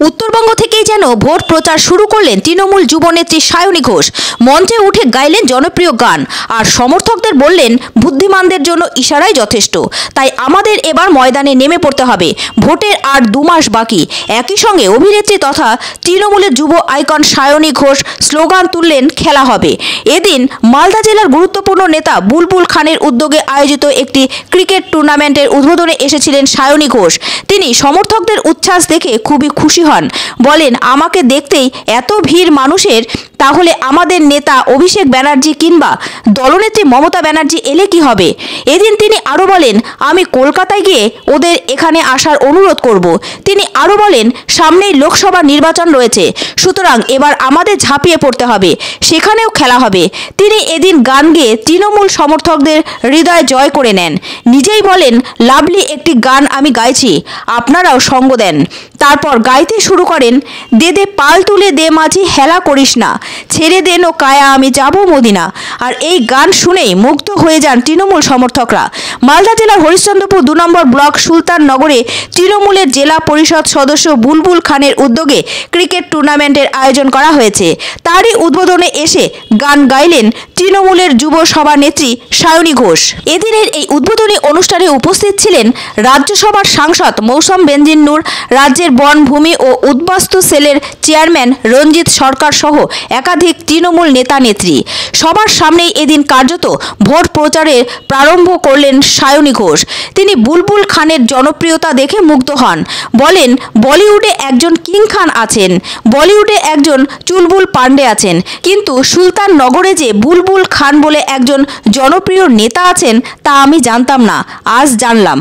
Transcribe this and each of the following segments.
উত্তরবঙ্গ থেকেই যেন ভোট প্রচার শুরু করলেন তৃণমূল যুবনেত্রী সায়নী ঘোষ। মঞ্চে উঠে গাইলেন জনপ্রিয় গান আর সমর্থকদের বললেন, বুদ্ধিমানদের জন্য ইশারাই যথেষ্ট, তাই আমাদের এবার ময়দানে নেমে পড়তে হবে। ভোটের আর 2 মাস বাকি। একই সঙ্গে অভিনেত্রী তথা তৃণমূলের যুব আইকন সায়নী ঘোষ স্লোগান তুললেন, খেলা হবে। এদিন মালদা জেলার গুরুত্বপূর্ণ নেতা বুলবুল খানের উদ্যোগে আয়োজিত একটি ক্রিকেট টুর্নামেন্টের উদ্বোধনে এসেছিলেন সায়নী ঘোষ। তিনি সমর্থকদের উচ্ছ্বাস দেখে খুবই খুশি হন। বলেন, আমাকে দেখতেই এত ভিড় মানুষের, তাহলে আমাদের নেতা অভিষেক ব্যানার্জি কিংবা দলনেত্রী মমতা ব্যানার্জি এলে কি হবে। এদিন তিনি আরও বলেন, আমি কলকাতায় গিয়ে ওদের এখানে আসার অনুরোধ করব। তিনি আরও বলেন, সামনেই লোকসভা নির্বাচন রয়েছে, সুতরাং এবার আমাদের ঝাঁপিয়ে পড়তে হবে, সেখানেও খেলা হবে। তিনি এদিন গান গেয়ে তৃণমূল সমর্থকদের হৃদয় জয় করে নেন। নিজেই বলেন, লাভলি একটি গান আমি গাইছি, আপনারাও সঙ্গ দেন। তারপর গাইতে শুরু করেন, দে দে পাল তুলে দে মাঝি হেলা করিস না, ছেড়ে দেন ও কায়া আমি যাব মদিনা। আর এই গান শুনেই মুগ্ধ হয়ে যান তৃণমূল সমর্থকরা। মালদা জেলার হরিশ্চন্দ্রপুর 2 নম্বর ব্লক সুলতাননগরে তৃণমূলের জেলা পরিষদ সদস্য বুলবুল খানের উদ্যোগে ক্রিকেট টুর্নামেন্টের আয়োজন করা হয়েছে। তারই উদ্বোধনে এসে গান গাইলেন তৃণমূলের যুব সভানেত্রী সায়নী ঘোষ। এদিনের এই উদ্বোধনী অনুষ্ঠানে উপস্থিত ছিলেন রাজ্যসভার সাংসদ মৌসম বেনজির নূর, রাজ্যের বন, ভূমি ও উদ্বাস্তু সেলের চেয়ারম্যান রঞ্জিত সরকার সহ একাধিক তৃণমূল নেতা নেত্রী। সবার সামনেই এদিন কার্যত ভোট প্রচারের প্রারম্ভ করলেন সায়নী ঘোষ। তিনি বুলবুল খানের জনপ্রিয়তা দেখে মুগ্ধ হন। বলেন, বলিউডে একজন কিং খান আছেন, বলিউডে একজন চুলবুল পান্ডে আছেন, কিন্তু সুলতাননগরে যে বুলবুল খান বলে একজন জনপ্রিয় নেতা আছেন তা আমি জানতাম না, আজ জানলাম।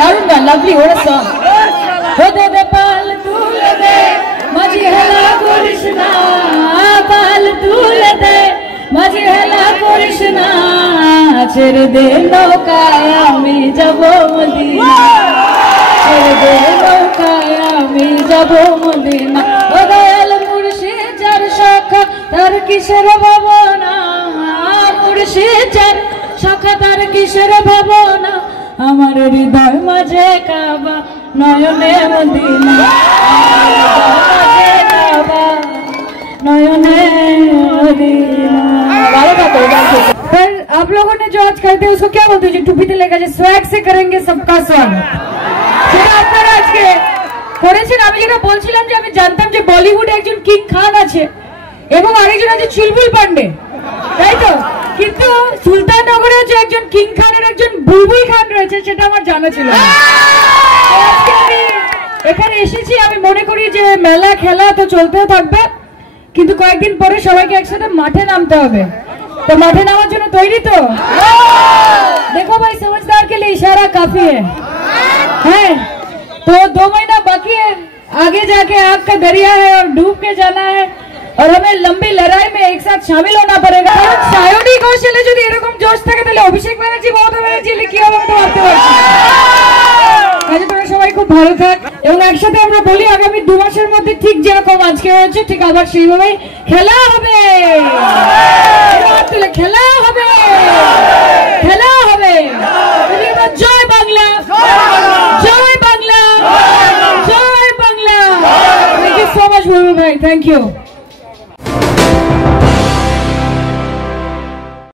দারুণ গান, লাভলি, ওরা সং। দে দে পাল তুলে দে মাঝি হেলা করিস না, পাল তুলে দে মাঝি হেলা করিস না, ছেড়ে দে নৌকায় আমি যাব মদিনা, ছেড়ে দে নৌকায় আমি যাব মদিনা। ও দয়াল মুর্শিদ যার শাখা তার কিসের ভাবনা, মুর্শিদ যার শাখা তার কিসের ভাবনা, আমার হৃদয় মাঝে কাবা নয়নে মদিনা, नयने मदीना। पर आप लोगों ने जो आज करते हैं उसको क्या बोलते हैं, जो टुपी ते लेकर स्वैग से करेंगे सबका स्वागत। সেটা আপনারা আজকে করেছেন। আমি যেটা বলছিলাম যে আমি জানতাম যে বলিউডে একজন কিং খান আছে এবং আরেকজন আছে চুলবুল পান্ডে, তাই তো, কিন্তু সুলতাননগরে যে একজন কিং খানের একজন বুলবুল খান রয়েছে সেটা আমার জানা ছিল না। আজকে আমি এখানে এসেছি, আমি মনে করি যে মেলা খেলা তো চলতেও থাকবে, কিন্তু কয়েকদিন পরে সবাইকে একসাথে মাঠে নামতে হবে। तो माथे नामार জন্য তৈরি তো? देखो भाई, समझदार के लिए इशारा काफी है। तो 2 महीना बाकी है, आगे जाके आग का दरिया है और डूब के जाना है और हमें लंबी लड़ाई में एक साथ शामिल होना पड़ेगा। सायनी घोष এলে যদি এরকম জোশ থাকে তাহলে অভিষেক ব্যানার্জি, মমতা ব্যানার্জি এলে কি হবে তো ভাবতে পারছি। কাজে তোমরা সবাই খুব ভালো থাক এবং একসাথে আমরা বলি আগামী 2 মাসের মধ্যে ঠিক যেরকম আজকে হয়েছে ঠিক আবার সেইভাবেই খেলা হবে, খেলা হবে, খেলা হবে। জয় বাংলা, জয় বাংলা, জয় Bangla. Thank you so much Bulbul ভাই, থ্যাংক ইউ।